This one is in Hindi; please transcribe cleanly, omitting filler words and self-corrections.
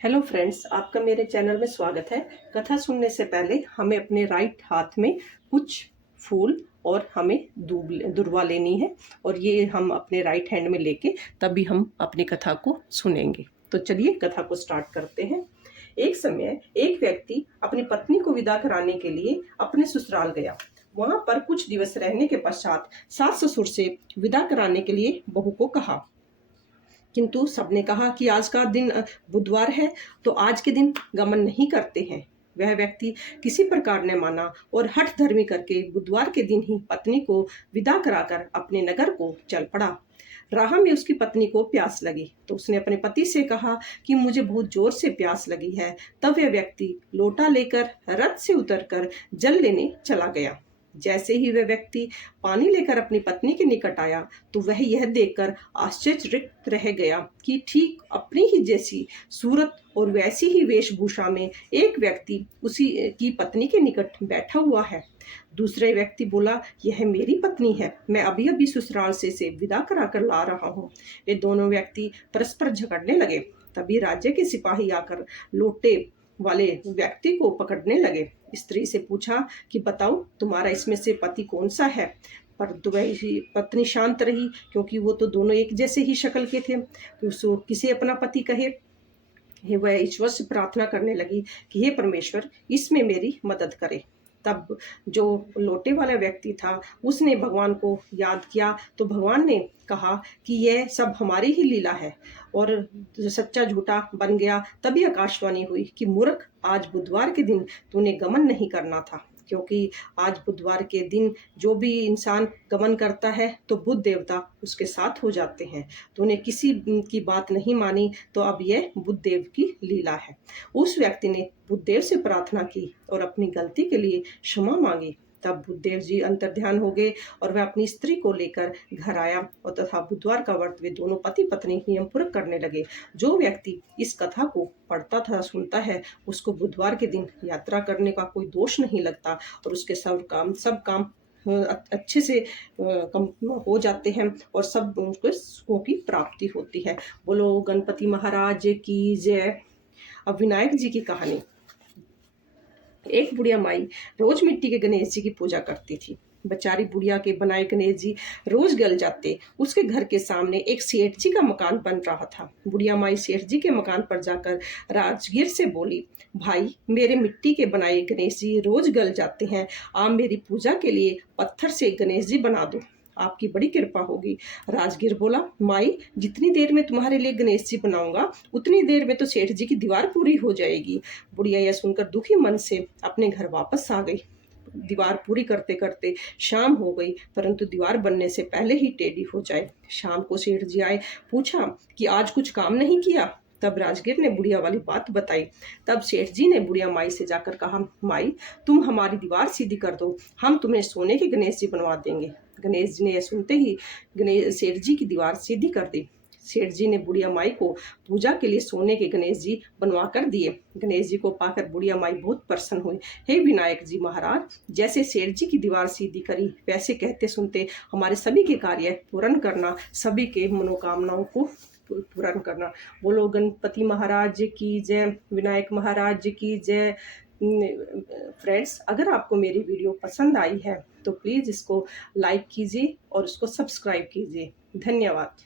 हेलो फ्रेंड्स, आपका मेरे चैनल में स्वागत है। कथा सुनने से पहले हमें अपने राइट हाथ में कुछ फूल और हमें दुर्वा लेनी है और ये हम अपने राइट हैंड में लेके तभी हम अपनी कथा को सुनेंगे। तो चलिए कथा को स्टार्ट करते हैं। एक समय एक व्यक्ति अपनी पत्नी को विदा कराने के लिए अपने ससुराल गया। वहां पर कुछ दिवस रहने के पश्चात सास ससुर से विदा कराने के लिए बहू को कहा, किंतु सबने कहा कि आज का दिन बुधवार है, तो आज के दिन गमन नहीं करते हैं। वह व्यक्ति किसी प्रकार ने माना और हठ धर्मी करके बुधवार के दिन ही पत्नी को विदा कराकर अपने नगर को चल पड़ा। राह में उसकी पत्नी को प्यास लगी तो उसने अपने पति से कहा कि मुझे बहुत जोर से प्यास लगी है। तब वह व्यक्ति लोटा लेकर रथ से उतरकर जल लेने चला गया। जैसे ही वह व्यक्ति पानी लेकर अपनी पत्नी के निकट आया तो वह यह देखकर आश्चर्यचकित रह गया कि ठीक अपनी ही जैसी सूरत और वैसी ही वेशभूषा में एक व्यक्ति उसी की पत्नी के निकट बैठा हुआ है। दूसरे व्यक्ति बोला, यह मेरी पत्नी है, मैं अभी अभी ससुराल से विदा कराकर ला रहा हूँ। ये दोनों व्यक्ति परस्पर झगड़ने लगे। तभी राज्य के सिपाही आकर लोटे वाले व्यक्ति को पकड़ने लगे। स्त्री से पूछा कि बताओ, तुम्हारा इसमें से पति कौन सा है? पर वह पत्नी शांत रही, क्योंकि वो तो दोनों एक जैसे ही शक्ल के थे। उसको किसे अपना पति कहे। वह ईश्वर से प्रार्थना करने लगी कि हे परमेश्वर, इसमें मेरी मदद करे। तब जो लोटे वाला व्यक्ति था उसने भगवान को याद किया तो भगवान ने कहा कि यह सब हमारी ही लीला है और सच्चा झूठा बन गया। तभी आकाशवाणी हुई कि मूर्ख, आज बुधवार के दिन तूने गमन नहीं करना था, क्योंकि आज बुधवार के दिन जो भी इंसान गमन करता है तो बुध देवता उसके साथ हो जाते हैं। तूने किसी की बात नहीं मानी, तो अब यह बुध देव की लीला है। उस व्यक्ति ने बुद्धदेव से प्रार्थना की और अपनी गलती के लिए क्षमा मांगी। तब बुद्धदेव जी अंतर्ध्यान हो गए और वह अपनी स्त्री को लेकर घर आया और तथा बुधवार का व्रत वे दोनों पति पत्नी नियम पूर्वक करने लगे। जो व्यक्ति इस कथा को पढ़ता था, सुनता है, उसको बुधवार के दिन यात्रा करने का कोई दोष नहीं लगता और उसके सब काम अच्छे से हो जाते हैं और सब उनको सुखों की प्राप्ति होती है। बोलो गणपति महाराज की जय। अब विनायक जी की कहानी। एक बुढ़िया माई रोज मिट्टी के गणेश जी की पूजा करती थी। बेचारी बुढ़िया के बनाए गणेश जी रोज गल जाते। उसके घर के सामने एक सेठ जी का मकान बन रहा था। बुढ़िया माई सेठ जी के मकान पर जाकर राजगीर से बोली, भाई, मेरे मिट्टी के बनाए गणेश जी रोज गल जाते हैं, आप मेरी पूजा के लिए पत्थर से गणेश जी बना दो, आपकी बड़ी कृपा होगी। राजगीर बोला, माई, जितनी देर में तुम्हारे लिए गणेश जी बनाऊंगा उतनी देर में तो सेठ जी की दीवार पूरी हो जाएगी। बुढ़िया यह सुनकर दुखी मन से अपने घर वापस आ गई। दीवार पूरी करते करते शाम हो गई, परंतु दीवार बनने से पहले ही टेढ़ी हो जाए। शाम को सेठ जी आए, पूछा कि आज कुछ काम नहीं किया। तब राजगीर ने बुढ़िया वाली बात बताई। तब सेठ जी ने बुढ़िया माई से जाकर कहा, माई, तुम हमारी दीवार सीधी कर दो, हम तुम्हें सोने के गणेश जी बनवा देंगे। गणेश जी ने यह सुनते ही सेठ जी की दीवार सीधी कर दी। सेठ जी ने बुढ़िया माई को पूजा के लिए सोने के गणेश जी बनवा कर दिए। गणेश जी को पाकर बुढ़िया माई बहुत प्रसन्न हुई। हे विनायक जी महाराज, जैसे सेठ जी की दीवार सीधी करी, वैसे कहते सुनते हमारे सभी के कार्य पूर्ण करना, सभी के मनोकामनाओं को पूर्ण करना। बोलो गणपति महाराज की जय, विनायक महाराज की जय। फ्रेंड्स, अगर आपको मेरी वीडियो पसंद आई है तो प्लीज़ इसको लाइक कीजिए और उसको सब्सक्राइब कीजिए। धन्यवाद।